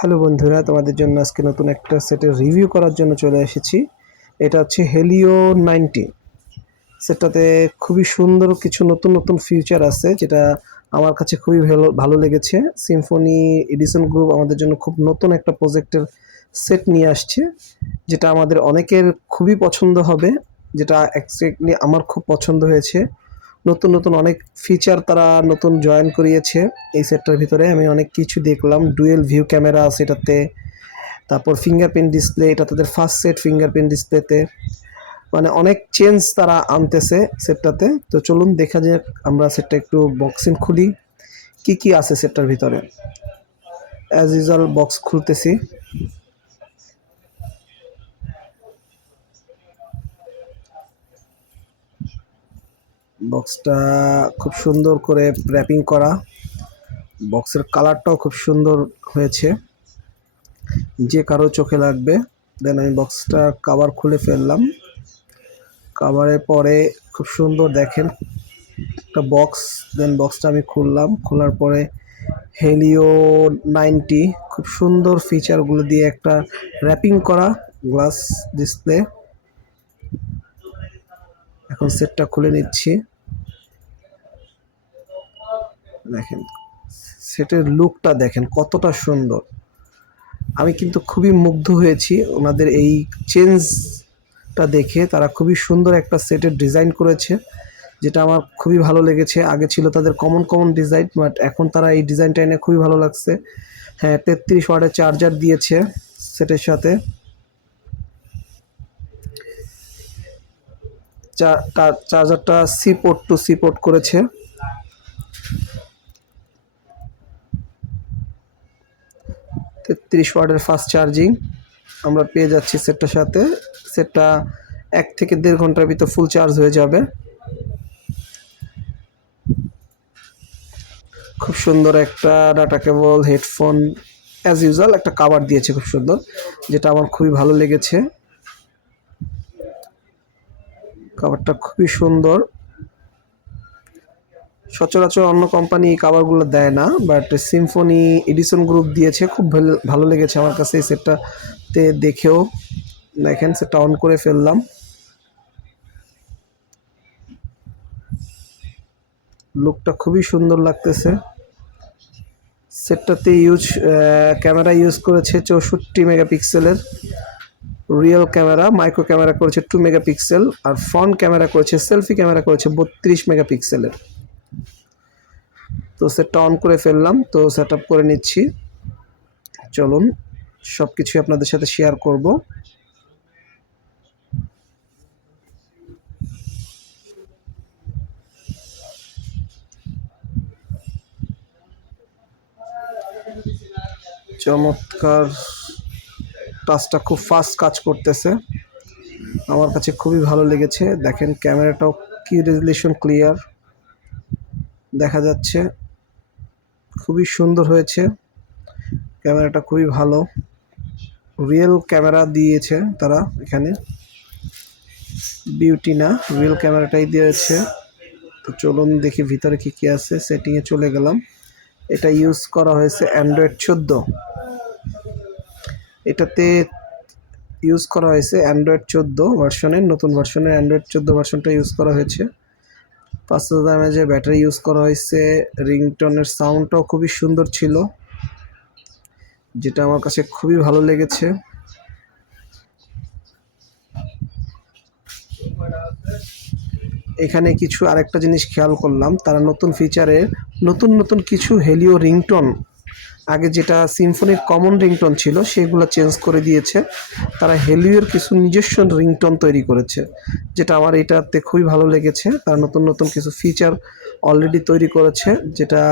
Hello বন্ধুরা, তোমাদের জন্য আজকে নতুন একটা সেটের রিভিউ করার জন্য চলে এসেছি। এটা হচ্ছে হেলিও 90। সেটাতে খুবই সুন্দর কিছু নতুন নতুন ফিচার আছে, যেটা আমার কাছে খুবই ভালো ভালো লেগেছে। সিম্ফনি এডিসন গ্রুপ আমাদের জন্য খুব নতুন একটা প্রজেক্টের সেট নিয়ে আসছে, যেটা আমাদের অনেকের খুবই পছন্দ হবে, যেটা এক্স্যাক্টলি আমার খুব পছন্দ হয়েছে। নতুন নতুন অনেক ফিচার তারা নতুন জয়েন করিয়েছে এই সেটটার ভিতরে। আমি অনেক কিছু দেখলাম, ডুয়েল ভিউ ক্যামেরা আছে এটাতে, তারপর ফিঙ্গারপ্রিন্ট ডিসপ্লে, এটা তাদের ফার্স্ট সেট ফিঙ্গারপ্রিন্ট ডিসপ্লেতে। মানে অনেক চেঞ্জ তারা আনতেছে সেটটাতে। তো চলুন দেখা যাক, আমরা সেটটা একটু বক্সিং খুলি, কি কি আছে সেটটার ভিতরে। অ্যাজ ইউজুয়াল বক্স খুলতেছি। বক্সটা খুব সুন্দর করে র্যাপিং করা, বক্সের কালারটাও খুব সুন্দর হয়েছে, যে কারো চোখে লাগবে। দেন আমি বক্সটা কভার খুলে ফেললাম। কভারের পরে খুব সুন্দর দেখেন একটা বক্স। দেন বক্সটা আমি খুললাম, খোলার পরে হেলিও 90 খুব সুন্দর ফিচারগুলো দিয়ে একটা র্যাপিং করা গ্লাস ডিসপ্লে। এখন সেটটা খুলে নিচ্ছি। দেখেন সেটের লুকটা দেখেন কতটা সুন্দর। আমি কিন্তু খুবই মুগ্ধ হয়েছি ওনাদের এই চেঞ্জটা দেখে। তারা খুবই সুন্দর একটা সেটের ডিজাইন করেছে, যেটা আমার খুবই ভালো লেগেছে। আগে ছিল তাদের কমন কমন ডিজাইন, বাট এখন তারা এই ডিজাইনটা এনে খুবই ভালো লাগছে। হ্যাঁ, 33 ওয়াটের চার্জার দিয়েছে সেটের সাথে। চার্জারটা C port to C port করেছে। 33 ওয়াটের ফাস্ট চার্জিং আমরা পেয়ে যাচ্ছি সেটটার সাথে। সেটটা 1 থেকে 1.5 ঘন্টার ভিতর ফুল চার্জ হয়ে যাবে। খুব সুন্দর একটা data cable, headphone, as usual একটা কভার দিয়েছে খুব সুন্দর, যেটা আমার খুবই ভালো লেগেছে। কভারটা খুবই সুন্দর। সচরাচর অন্য কোম্পানি এই কভারগুলো দেয় না, বাট সিম্ফনি এডিসন গ্রুপ দিয়েছে। খুব ভালো লেগেছে আমার কাছে এই সেটটাতে দেখেও। দেখেন সেটটা অন করে ফেললাম। লুকটা খুবই সুন্দর লাগতেছে। সেটটাতে ক্যামেরা ইউজ করেছে 64 মেগাপিক্সেলের রিয়েল ক্যামেরা, মাইক্রো ক্যামেরা করেছে 2 মেগাপিক্সেল, আর ফ্রন্ট ক্যামেরা করেছে, সেলফি ক্যামেরা করেছে 32 মেগাপিক্সেলের। তো সেটটা অন করে ফেললাম, তো সেট আপ করে নিচ্ছি। চলুন সব কিছুই আপনাদের সাথে শেয়ার করব। চমৎকার, টাচটা খুব ফাস্ট কাজ করতেছে, আমার কাছে খুবই ভালো লেগেছে। দেখেন ক্যামেরাটাও কি রেজলিউশন ক্লিয়ার দেখা যাচ্ছে, খুবই সুন্দর হয়েছে। ক্যামেরাটা খুবই ভালো, রিয়েল ক্যামেরা দিয়েছে তারা এখানে, বিউটি না, রিয়েল ক্যামেরাটাই দিয়েছে। তো চলুন দেখি ভিতরে কি কি আছে। সেটিংয়ে চলে গেলাম। এটা ইউজ করা হয়েছে অ্যান্ড্রয়েড 14। এটাতে ইউজ করা হয়েছে অ্যান্ড্রয়েড 14 ভার্সনের, নতুন ভার্সনের অ্যান্ড্রয়েড 14 ভার্সনটা ইউজ করা হয়েছে। 5000 mAh ব্যাটারি ইউজ করা হয়েছে। রিংটোনের সাউন্ডটাও খুবই সুন্দর ছিল, যেটা আমার কাছে খুবই ভালো লেগেছে। এখানে কিছু আরেকটা জিনিস খেয়াল করলাম, তারা নতুন ফিচারে নতুন নতুন কিছু হেলিও রিংটোন, আগে যেটা সিম্ফনির কমন রিংটোন ছিল সেগুলো চেঞ্জ করে দিয়েছে। তারা হেলিওর কিছু নিজস্ব রিংটোন তৈরি করেছে, যেটা আমার এটাতে খুবই ভালো লেগেছে। তারা নতুন নতুন কিছু ফিচার অলরেডি তৈরি করেছে, যেটা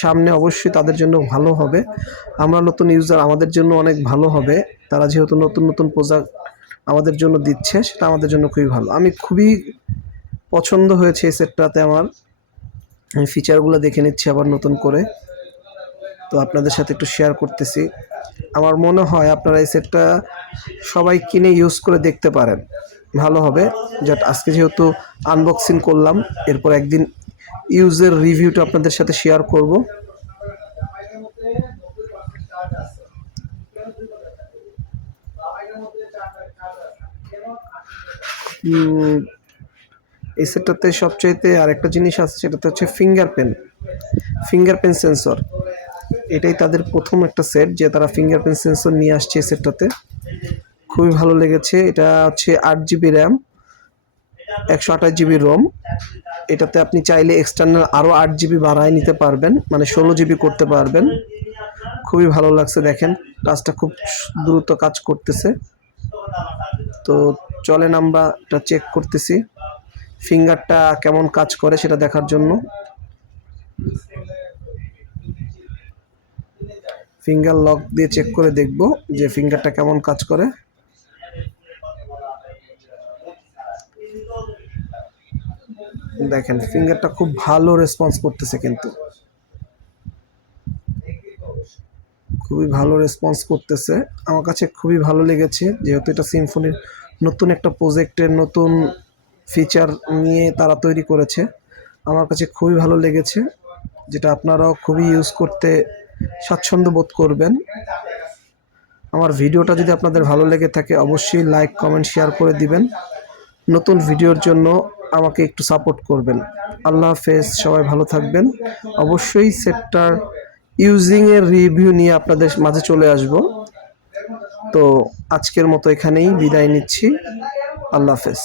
সামনে অবশ্যই তাদের জন্য ভালো হবে। আমরা নতুন ইউজার, আমাদের জন্য অনেক ভালো হবে। তারা যেহেতু নতুন নতুন প্রোডাক্ট আমাদের জন্য দিচ্ছে, সেটা আমাদের জন্য খুবই ভালো। আমি খুবই পছন্দ হয়েছে এই সেটটাতে আমার। আমি ফিচারগুলো দেখে নিচ্ছি আবার নতুন করে, তো আপনাদের সাথে একটু শেয়ার করতেছি। আমার মনে হয় আপনারা এই সেটটা সবাই কিনে ইউজ করে দেখতে পারেন, ভালো হবে। জাস্ট আজকে যেহেতু আনবক্সিং করলাম, এরপর একদিন ইউজের রিভিউটা আপনাদের সাথে শেয়ার করব। উম, এই সেটটাতে সবচাইতে আরেকটা জিনিস আছে, সেটাতে হচ্ছে ফিঙ্গারপ্রিন্ট সেন্সর। এটাই তাদের প্রথম একটা সেট যে তারা ফিঙ্গারপ্রিন্ট সেন্সর নিয়ে আসছে এই সেটটাতে। খুবই ভালো লেগেছে। এটা হচ্ছে 8 জিবি র্যাম, 128 জিবি রোম। এটাতে আপনি চাইলে এক্সটার্নাল আরও 8 জিবি বাড়ায় নিতে পারবেন, মানে 16 জিবি করতে পারবেন। খুবই ভালো লাগছে, দেখেন কাজটা খুব দ্রুত কাজ করতেছে। তো চলেন আমরা এটা চেক করতেছি, ফিঙ্গারটা কেমন কাজ করে সেটা দেখার জন্য। ফিঙ্গার লক দিয়ে চেক করে দেখব যে ফিঙ্গারটা কেমন কাজ করে। দেখেন ফিঙ্গারটা খুব ভালো রেসপন্স করতেছে, কিন্তু খুবই ভালো রেসপন্স করতেছে। আমার কাছে খুবই ভালো লেগেছে, যেহেতু এটা সিম্ফনির নতুন একটা প্রজেক্টের নতুন ফিচার নিয়ে তারা তৈরি করেছে। আমার কাছে খুবই ভালো লেগেছে, যেটা আপনারাও খুবই ইউজ করতে স্বাচ্ছন্দ্য বোধ করবেন। আমার ভিডিওটা যদি আপনাদের ভালো লেগে থাকে অবশ্যই লাইক কমেন্ট শেয়ার করে দিবেন। নতুন ভিডিওর জন্য আমাকে একটু সাপোর্ট করবেন। আল্লাহ হাফেজ, সবাই ভালো থাকবেন। অবশ্যই সেটটার ইউজিংয়ের রিভিউ নিয়ে আপনাদের মাঝে চলে আসব। তো আজকের মতো এখানেই বিদায় নিচ্ছি। আল্লাহ হাফেজ।